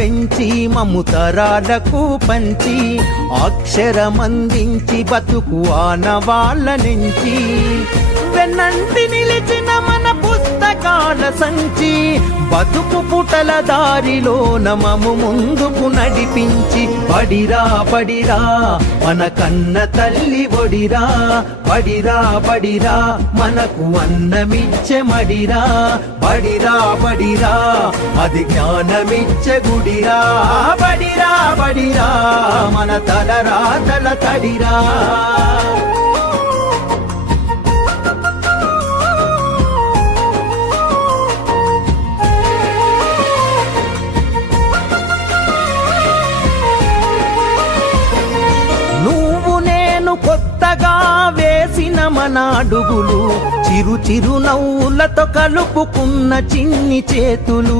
పెంచి మమ్ము తరాలకు పంచి అక్షరమందించి బతుకు ఆనవాళ్ళ నుంచి వెన్నంటి నిలిచిన మన పుస్తకాల సంచి బతుకు పుటల దారిలో నమము ముందుకు నడిపించి బడిరా బడిరా మన కన్న తల్లి ఒడిరా బడిరా బడిరా మనకు అన్నమిచ్చే మడిరా బడిరా బడిరా అది జ్ఞానమిచ్చే గుడిరా బడిరా బడిరా మన తలరాతల తడిరా కొత్తగా వేసిన మన అడుగులు చిరు చిరు నవ్వులతో కలుపుకున్న చిన్ని చేతులు